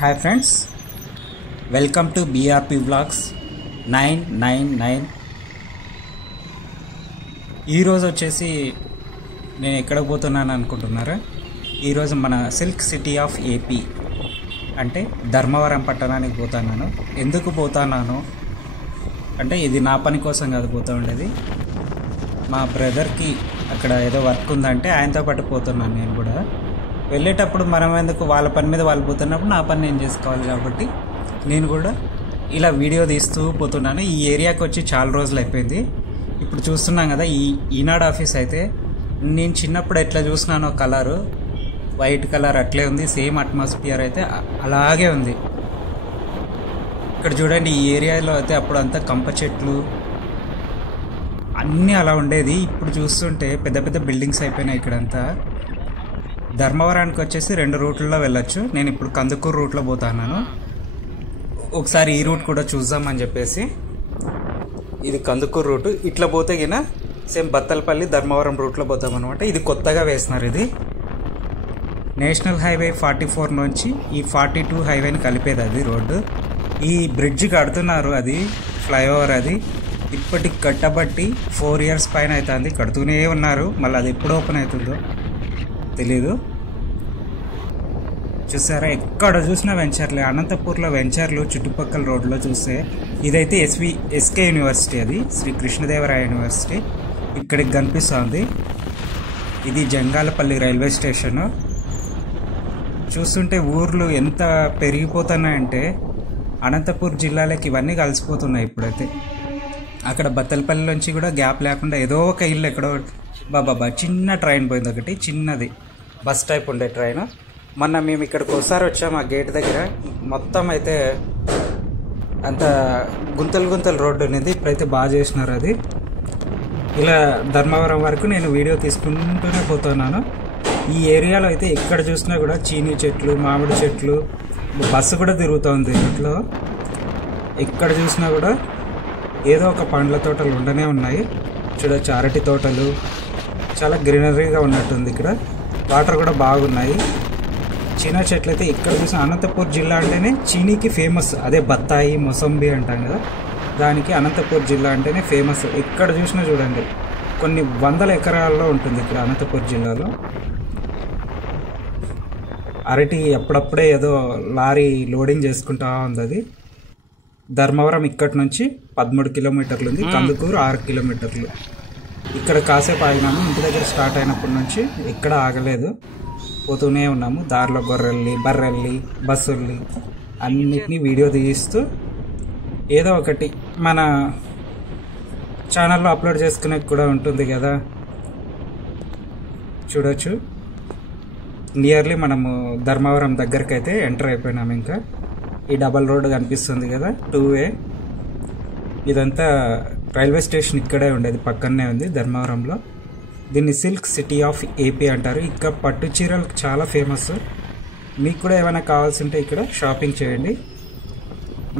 Hi friends, welcome to BRP vlogs 999. ఈరోజు వచ్చేసి నేను ఎక్కడ పోతున్నాను అనుకుంటున్నారా? ఈరోజు మన సిల్క్ సిటీ ఆఫ్ ఏపీ అంటే ధర్మవరం పట్టణానికి పోతున్నాను. ఎందుకు పోతున్నాను అంటే ఇది నా పని కోసం కాదు పోతూ ఉండేది. మా బ్రదర్కి అక్కడ ఏదో వర్క్ ఉందంటే ఆయనతో పాటు పోతున్నాను. నేను కూడా వెళ్ళేటప్పుడు మనం ఎందుకు వాళ్ళ పని మీద వాళ్ళు పోతున్నప్పుడు నా పని నేను చేసుకోవాలి కాబట్టి నేను కూడా ఇలా వీడియో తీస్తూ పోతున్నాను. ఈ ఏరియాకి వచ్చి చాలా రోజులు అయిపోయింది. ఇప్పుడు చూస్తున్నాం కదా, ఈనాడు ఆఫీస్ అయితే నేను చిన్నప్పుడు ఎట్లా చూసినానో కలరు వైట్ కలర్ అట్లే ఉంది. సేమ్ అట్మాస్ఫియర్ అయితే అలాగే ఉంది. ఇక్కడ చూడండి, ఈ ఏరియాలో అయితే అప్పుడు అంతా కంప చెట్లు అన్నీ అలా ఉండేది. ఇప్పుడు చూస్తుంటే పెద్ద పెద్ద బిల్డింగ్స్ అయిపోయినాయి ఇక్కడంతా. ధర్మవరానికి వచ్చేసి 2 రూట్లలో వెళ్ళొచ్చు. నేను ఇప్పుడు కందుకూరు రూట్లో పోతున్నాను. ఒకసారి ఈ రూట్ కూడా చూద్దామని చెప్పేసి ఇది కందుకూరు రూటు. ఇట్లా పోతే గిన సేమ్ బత్తలపల్లి ధర్మవరం రూట్లో పోతాం అనమాట. ఇది కొత్తగా వేస్తున్నారు. ఇది నేషనల్ హైవే 44 నుంచి ఈ 42 హైవేని కలిపేది అది రోడ్డు. ఈ బ్రిడ్జ్ కడుతున్నారు, అది ఫ్లైఓవర్. అది ఇప్పటికి కట్టబట్టి 4 ఇయర్స్ పైన అవుతుంది. కడుతూనే ఉన్నారు. మళ్ళీ అది ఎప్పుడు ఓపెన్ అవుతుందో తెలీదు. చూసారా, ఎక్కడ చూసినా వెంచర్లే. అనంతపూర్లో వెంచర్లు, చుట్టుపక్కల రోడ్లో చూస్తే ఇదైతే ఎస్కే యూనివర్సిటీ, అది శ్రీ కృష్ణదేవరాయ యూనివర్సిటీ ఇక్కడికి కనిపిస్తుంది. ఇది జంగాలపల్లి రైల్వే స్టేషను. చూస్తుంటే ఊర్లు ఎంత పెరిగిపోతున్నాయంటే అనంతపూర్ జిల్లాలకి ఇవన్నీ కలిసిపోతున్నాయి ఇప్పుడైతే. అక్కడ బత్తలపల్లి నుంచి కూడా గ్యాప్ లేకుండా ఏదో ఒక ఇల్లు ఎక్కడో బాబా చిన్న ట్రైన్ పోయింది, ఒకటి చిన్నది బస్ టైప్ ఉండే ట్రైన్. మొన్న మేము ఇక్కడికి ఒకసారి వచ్చాము, ఆ గేట్ దగ్గర మొత్తం అయితే అంత గుంతలు రోడ్డు అనేది. ఇప్పుడైతే బాగా చేసినారు అది. ఇలా ధర్మవరం వరకు నేను వీడియో తీసుకుంటూనే పోతున్నాను. ఈ ఏరియాలో అయితే ఎక్కడ చూసినా కూడా చీనీ చెట్లు, మామిడి చెట్లు, బస్సు కూడా తిరుగుతుంది ఇంట్లో. ఎక్కడ చూసినా కూడా ఏదో ఒక పండ్ల తోటలు ఉండనే ఉన్నాయి. చూడొచ్చు, అరటి తోటలు, చాలా గ్రీనరీగా ఉన్నట్టుంది. ఇక్కడ వాటర్ కూడా బాగున్నాయి. చీనా చెట్లు అయితే ఇక్కడ చూసిన అనంతపూర్ జిల్లా అంటేనే చీనీకి ఫేమస్. అదే బత్తాయి, మొసంబి అంటాం కదా, దానికి అనంతపూర్ జిల్లా అంటేనే ఫేమస్. ఎక్కడ చూసినా చూడండి, కొన్ని వందల ఎకరాల్లో ఉంటుంది ఇక్కడ అనంతపూర్ జిల్లాలో. అరటి అప్పుడప్పుడే ఏదో లారీ లోడింగ్ చేసుకుంటా ఉంది. అది ధర్మవరం ఇక్కడి నుంచి 13 కిలోమీటర్లు ఉంది, కందుకూరు 6 కిలోమీటర్లు. ఇక్కడ కాసేపు ఆగినాము. ఇంటి దగ్గర స్టార్ట్ అయినప్పటి నుంచి ఎక్కడ ఆగలేదు, పోతూనే ఉన్నాము. దారిలో గొర్రెల్ని, బర్రెల్ని, బస్సుల్ని అన్నిటినీ వీడియో తీస్తూ ఏదో ఒకటి మన ఛానల్లో అప్లోడ్ చేసుకునే కూడా ఉంటుంది కదా. చూడొచ్చు, నియర్లీ మనము ధర్మవరం దగ్గరికి అయితే ఎంటర్ అయిపోయినాము. ఇంకా ఈ డబల్ రోడ్డు కనిపిస్తుంది కదా, 2 వే. ఇదంతా రైల్వే స్టేషన్ ఇక్కడే ఉండేది, పక్కనే ఉంది ధర్మవరంలో. దీన్ని సిల్క్ సిటీ ఆఫ్ ఏపీ అంటారు. ఇక్కడ పట్టు చీరలు చాలా ఫేమస్. మీకు కూడా ఏమైనా కావాల్సి ఉంటే ఇక్కడ షాపింగ్ చేయండి.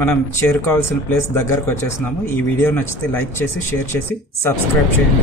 మనం చేరుకోవాల్సిన ప్లేస్ దగ్గరకు వచ్చేస్తున్నాము. ఈ వీడియో నచ్చితే లైక్ చేసి, షేర్ చేసి, సబ్స్క్రైబ్ చేయండి.